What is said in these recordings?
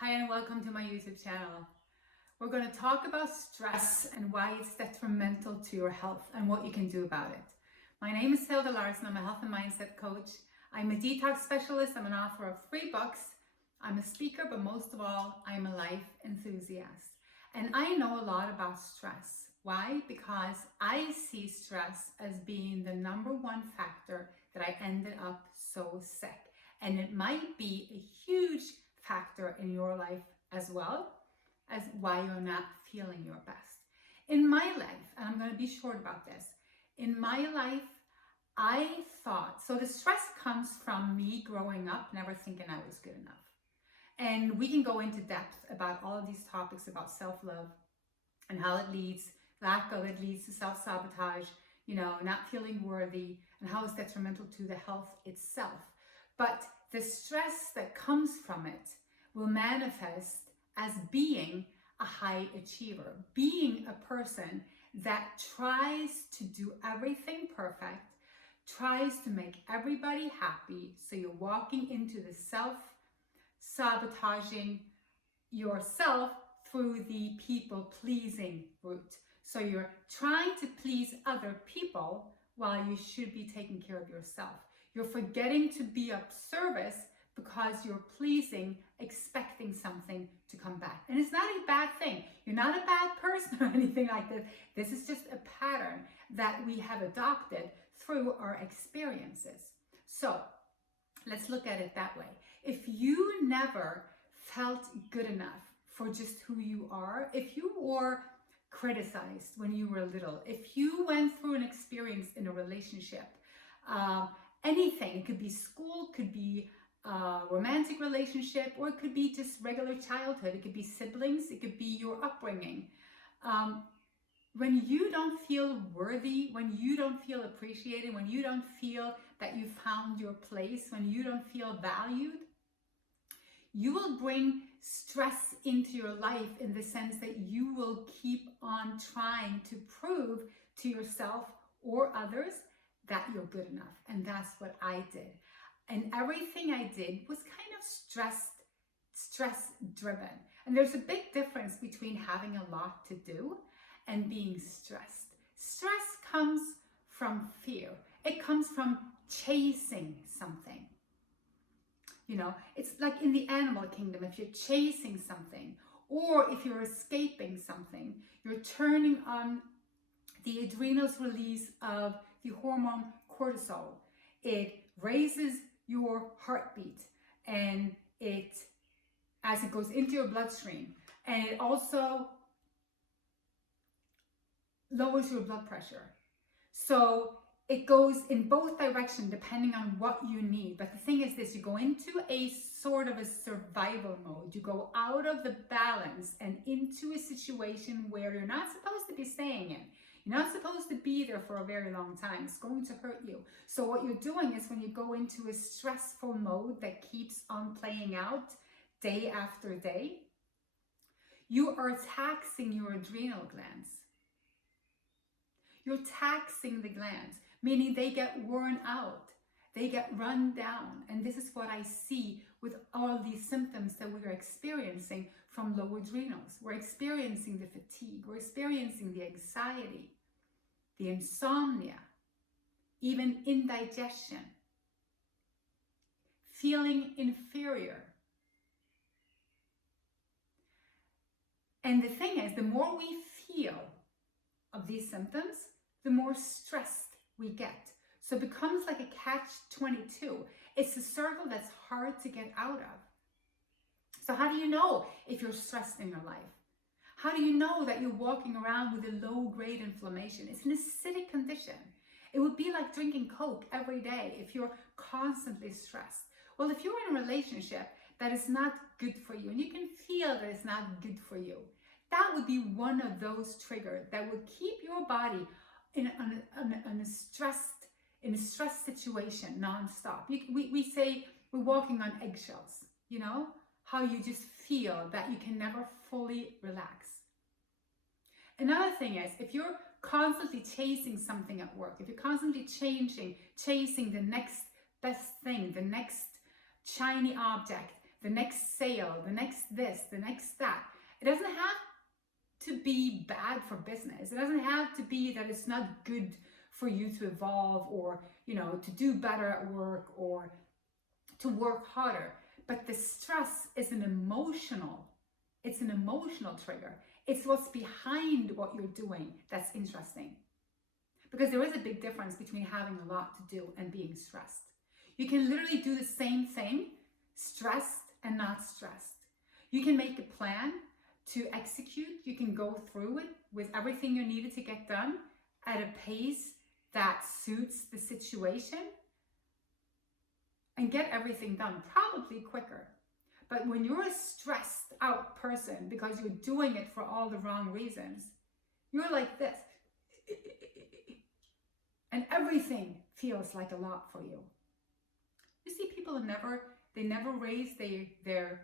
Hi and welcome to my YouTube channel. We're going to talk about stress and why it's detrimental to your health and what you can do about it. My name is Hilde Larsen. I'm a health and mindset coach. I'm a detox specialist. I'm an author of 3 books. I'm a speaker, but most of all, I'm a life enthusiast. And I know a lot about stress. Why? Because I see stress as being the #1 factor that I ended up so sick. And it might be a huge factor in your life as well as why you're not feeling your best. In my life, and I'm going to be short about this, in my life, I thought, so the stress comes from me growing up, never thinking I was good enough. And we can go into depth about all of these topics about self-love and how lack of it leads to self-sabotage, not feeling worthy, and how it's detrimental to the health itself. But the stress that comes from it will manifest as being a high achiever, being a person that tries to do everything perfect, tries to make everybody happy. So you're walking into the self-sabotaging yourself through the people-pleasing route. So you're trying to please other people while you should be taking care of yourself. You're forgetting to be of service because you're pleasing, expecting something to come back. And it's not a bad thing. You're not a bad person or anything like this. This is just a pattern that we have adopted through our experiences. So let's look at it that way. If you never felt good enough for just who you are, if you were criticized when you were little, if you went through an experience in a relationship, anything, it could be school, could be a romantic relationship, or it could be just regular childhood, it could be siblings, it could be your upbringing. When you don't feel worthy, when you don't feel appreciated, when you don't feel that you found your place, when you don't feel valued, you will bring stress into your life in the sense that you will keep on trying to prove to yourself or others that you're good enough. And that's what I did. And everything I did was kind of stress driven. And there's a big difference between having a lot to do and being stressed. Stress comes from fear. It comes from chasing something. It's like in the animal kingdom, if you're chasing something or if you're escaping something, you're turning on the adrenals release of the hormone cortisol. It raises your heartbeat and as it goes into your bloodstream, and it also lowers your blood pressure. So it goes in both directions depending on what you need. But the thing is this, you go into a sort of a survival mode. You go out of the balance and into a situation where you're not supposed to be staying in. You're not supposed to be there for a very long time. It's going to hurt you. So what you're doing is when you go into a stressful mode that keeps on playing out day after day, you are taxing your adrenal glands. You're taxing the glands, meaning they get worn out, they get run down. And this is what I see with all these symptoms that we're experiencing from low adrenals. We're experiencing the fatigue, we're experiencing the anxiety, the insomnia, even indigestion, feeling inferior. And the thing is, the more we feel of these symptoms, the more stressed we get. So it becomes like a catch-22. It's a circle that's hard to get out of. So how do you know if you're stressed in your life? How do you know that you're walking around with a low-grade inflammation? It's an acidic condition. It would be like drinking Coke every day if you're constantly stressed. Well, if you're in a relationship that is not good for you, and you can feel that it's not good for you, that would be one of those triggers that would keep your body in a stress situation nonstop. We say we're walking on eggshells, how you just feel that you can never fully relax. Another thing is, if you're constantly chasing something at work, if you're constantly chasing the next best thing, the next shiny object, the next sale, the next this, the next that. It doesn't have to be bad for business. It doesn't have to be that it's not good for you to evolve or, you know, to do better at work or to work harder. But the stress is an emotional trigger. It's what's behind what you're doing that's interesting. Because there is a big difference between having a lot to do and being stressed. You can literally do the same thing, stressed and not stressed. You can make a plan to execute. You can go through it with everything you needed to get done at a pace that suits the situation and get everything done, probably quicker. But when you're a stressed out person because you're doing it for all the wrong reasons, you're like this. And everything feels like a lot for you. You see, people they never raise their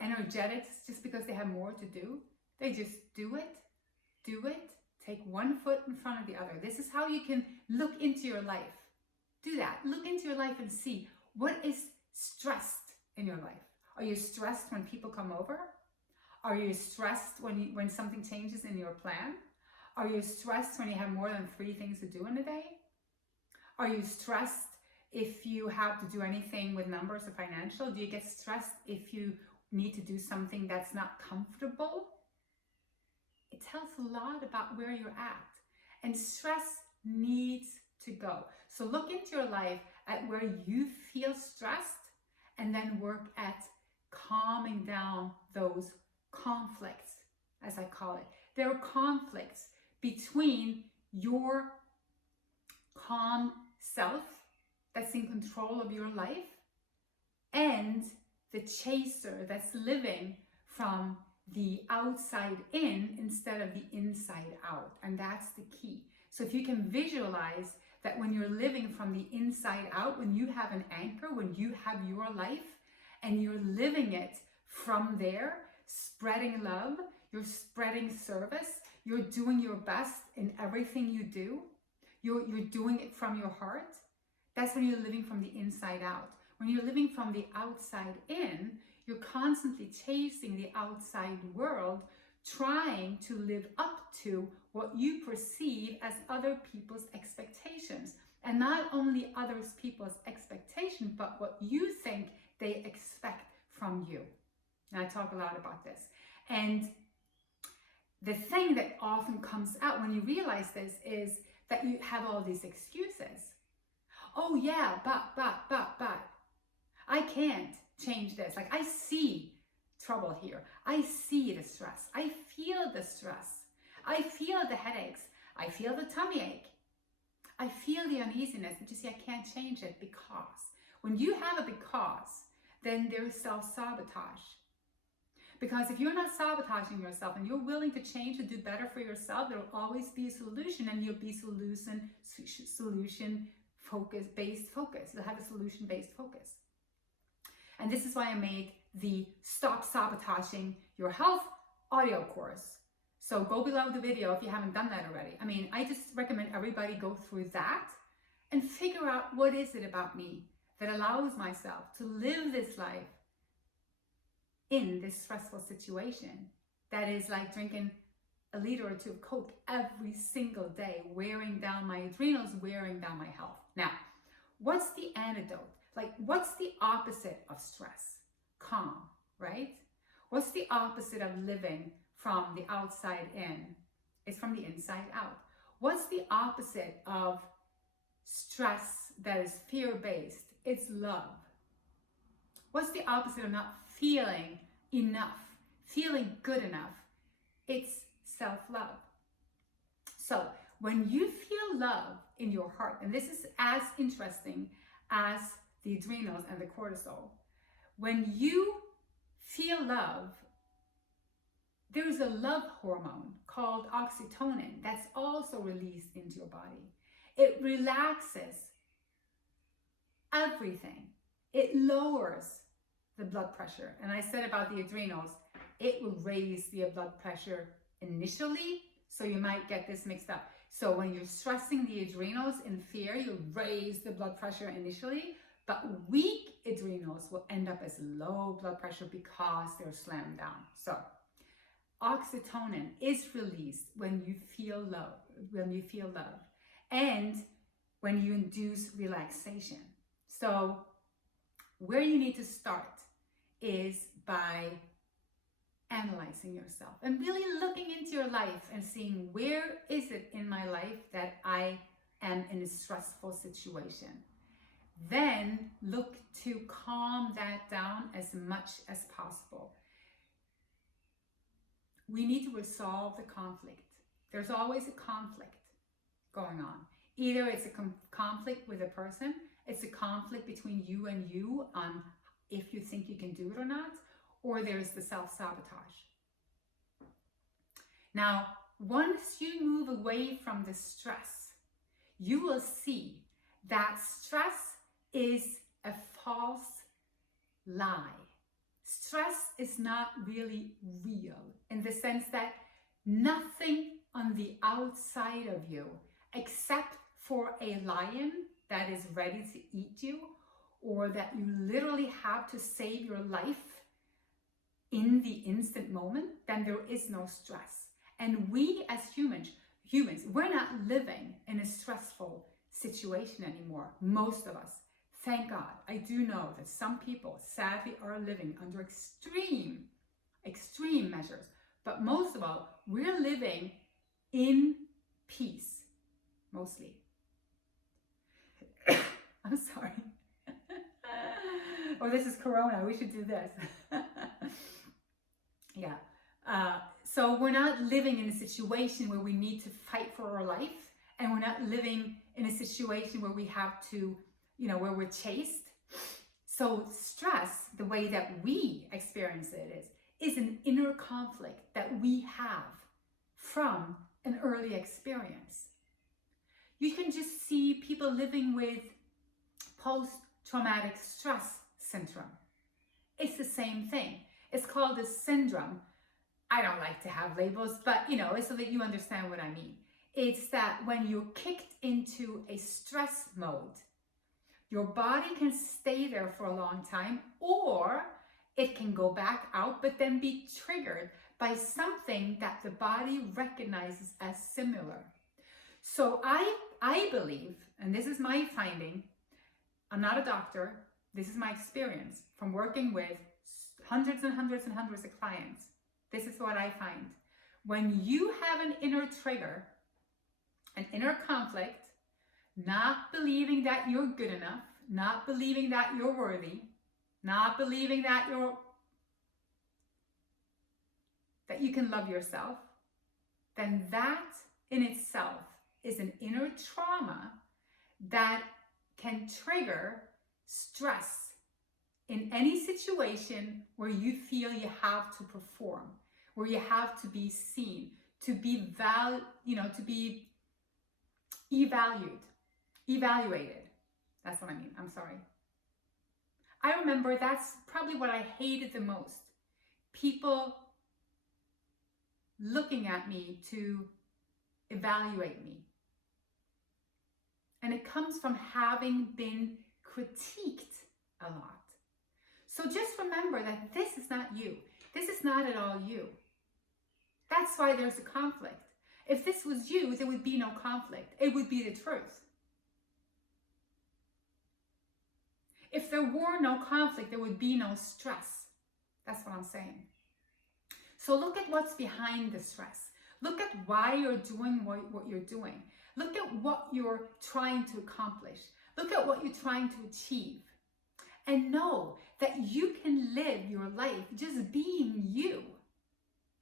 energetics just because they have more to do. They just do it, take one foot in front of the other. This is how you can look into your life. Do that. Look into your life and see what is stressed in your life. Are you stressed when people come over? Are you stressed when something changes in your plan? Are you stressed when you have more than 3 things to do in a day? Are you stressed if you have to do anything with numbers or financial? Do you get stressed if you need to do something that's not comfortable? It tells a lot about where you're at. And stress needs to go. So look into your life at where you feel stressed and then work at calming down those conflicts, as I call it. There are conflicts between your calm self that's in control of your life and the chaser that's living from the outside in instead of the inside out. And that's the key. So if you can visualize that when you're living from the inside out, when you have an anchor, when you have your life and you're living it from there, spreading love, you're spreading service, you're doing your best in everything you do, you're doing it from your heart, that's when you're living from the inside out. When you're living from the outside in, you're constantly chasing the outside world, trying to live up to what you perceive as other people's expectations. And not only other people's expectations, but what you think they expect from you. And I talk a lot about this. And the thing that often comes out when you realize this is that you have all these excuses. Oh yeah, but. I can't change this. Like, I see trouble here. I see the stress. I feel the stress. I feel the headaches. I feel the tummy ache. I feel the uneasiness. But you see, I can't change it because. When you have a because, then there's self-sabotage. Because if you're not sabotaging yourself and you're willing to change to do better for yourself, there will always be a solution, and you'll be solution-based focus. You'll have a solution-based focus. And this is why I made the Stop Sabotaging Your Health audio course. So go below the video if you haven't done that already. I mean, I just recommend everybody go through that and figure out what is it about me that allows myself to live this life in this stressful situation that is like drinking a liter or 2 of Coke every single day, wearing down my adrenals, wearing down my health. Now, what's the antidote? Like, what's the opposite of stress? Calm, right? What's the opposite of living from the outside in? It's from the inside out. What's the opposite of stress that is fear-based? It's love. What's the opposite of not feeling enough, feeling good enough? It's self-love. So when you feel love in your heart, and this is as interesting as the adrenals and the cortisol, when you feel love, there's a love hormone called oxytocin that's also released into your body. It relaxes everything. It lowers the blood pressure. And I said about the adrenals, it will raise the blood pressure initially, so you might get this mixed up. So when you're stressing the adrenals in fear, you raise the blood pressure initially, But weak adrenals will end up as low blood pressure because they're slammed down. So oxytocin is released when you feel love, and when you induce relaxation. So where you need to start is by analyzing yourself and really looking into your life and seeing, where is it in my life that I am in a stressful situation? Then look to calm that down as much as possible. We need to resolve the conflict. There's always a conflict going on. Either it's a conflict with a person, it's a conflict between you and you on if you think you can do it or not, or there's the self-sabotage. Now, once you move away from the stress, you will see that stress is a false lie. Stress is not really real, in the sense that nothing on the outside of you, except for a lion that is ready to eat you, or that you literally have to save your life in the instant moment, then there is no stress. And we as humans, we're not living in a stressful situation anymore, most of us. Thank God. I do know that some people sadly are living under extreme measures, but most of all, we're living in peace, mostly. I'm sorry. Oh, this is Corona. We should do this. Yeah. So we're not living in a situation where we need to fight for our life, and we're not living in a situation where we have to, where we're chased. So stress, the way that we experience it is an inner conflict that we have from an early experience. You can just see people living with post-traumatic stress syndrome. It's the same thing. It's called a syndrome. I don't like to have labels, but it's so that you understand what I mean. It's that when you're kicked into a stress mode, your body can stay there for a long time, or it can go back out, but then be triggered by something that the body recognizes as similar. So I believe, and this is my finding, I'm not a doctor, this is my experience from working with hundreds and hundreds and hundreds of clients. This is what I find. When you have an inner trigger, an inner conflict, not believing that you're good enough, not believing that you're worthy, not believing that you can love yourself, then that in itself is an inner trauma that can trigger stress in any situation where you feel you have to perform, where you have to be seen, to be evaluated. That's what I mean. I'm sorry. I remember that's probably what I hated the most. People looking at me to evaluate me. And it comes from having been critiqued a lot. So just remember that this is not you. This is not at all you. That's why there's a conflict. If this was you, there would be no conflict. It would be the truth. If there were no conflict, there would be no stress. That's what I'm saying. So look at what's behind the stress. Look at why you're doing what you're doing. Look at what you're trying to accomplish. Look at what you're trying to achieve. And know that you can live your life just being you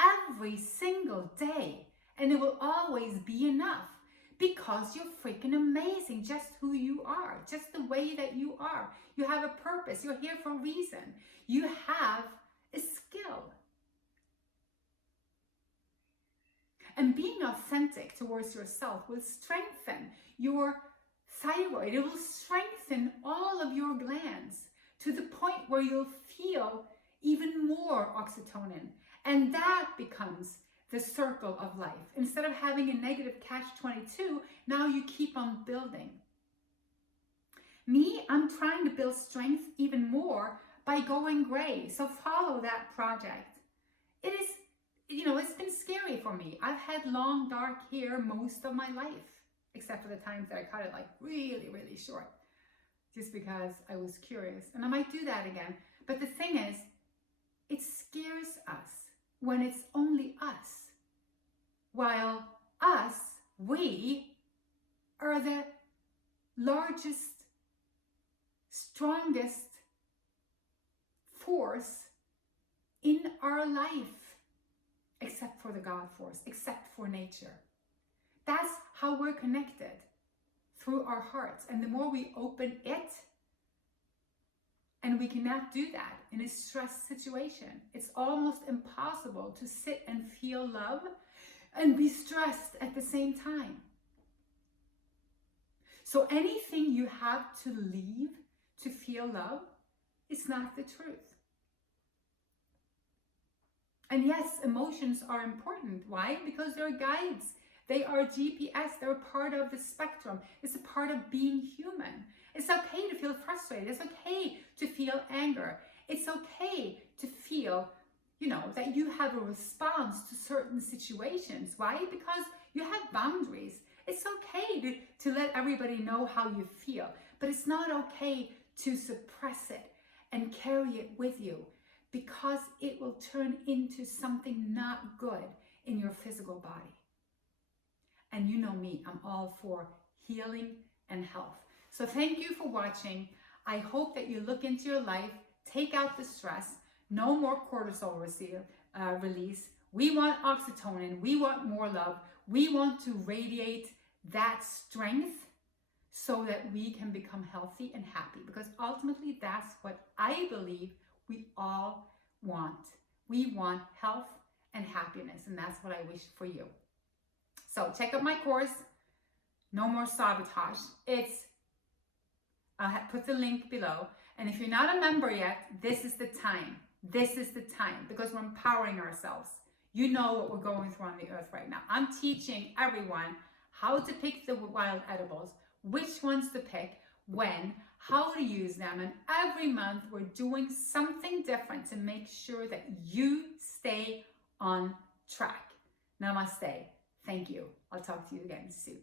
every single day. And it will always be enough, because you're freaking amazing just who you are, just the way that you are. You have a purpose. You're here for a reason. You have a skill. And being authentic towards yourself will strengthen your thyroid. It will strengthen all of your glands to the point where you'll feel even more oxytocin. And that becomes the circle of life. Instead of having a negative catch-22, now you keep on building. Me, I'm trying to build strength even more by going gray. So follow that project. It is, it's been scary for me. I've had long dark hair most of my life, except for the times that I cut it like really, really short, just because I was curious. And I might do that again. But the thing is, it scares us when it's only us. While us, we are the largest, strongest force in our life, except for the God force, except for nature. That's how we're connected, through our hearts. And the more we open it, and we cannot do that in a stress situation. It's almost impossible to sit and feel love and be stressed at the same time. So anything you have to leave to feel love is not the truth. And yes, emotions are important. Why? Because they're guides. They are GPS. They're part of the spectrum. It's a part of being human. It's okay to feel frustrated. It's okay to feel anger. It's okay to feel, that you have a response to certain situations. Why? Because you have boundaries. It's okay to let everybody know how you feel, but it's not okay to suppress it and carry it with you, because it will turn into something not good in your physical body. And you know me, I'm all for healing and health. So thank you for watching. I hope that you look into your life, take out the stress, no more cortisol release. We want oxytocin, we want more love. We want to radiate that strength so that we can become healthy and happy, because ultimately that's what I believe we all want. We want health and happiness, and that's what I wish for you. So check out my course, No More Sabotage. I'll put the link below. And if you're not a member yet, this is the time. This is the time, because we're empowering ourselves. You know what we're going through on the earth right now. I'm teaching everyone how to pick the wild edibles, which ones to pick, when, how to use them. And every month we're doing something different to make sure that you stay on track. Namaste. Thank you. I'll talk to you again soon.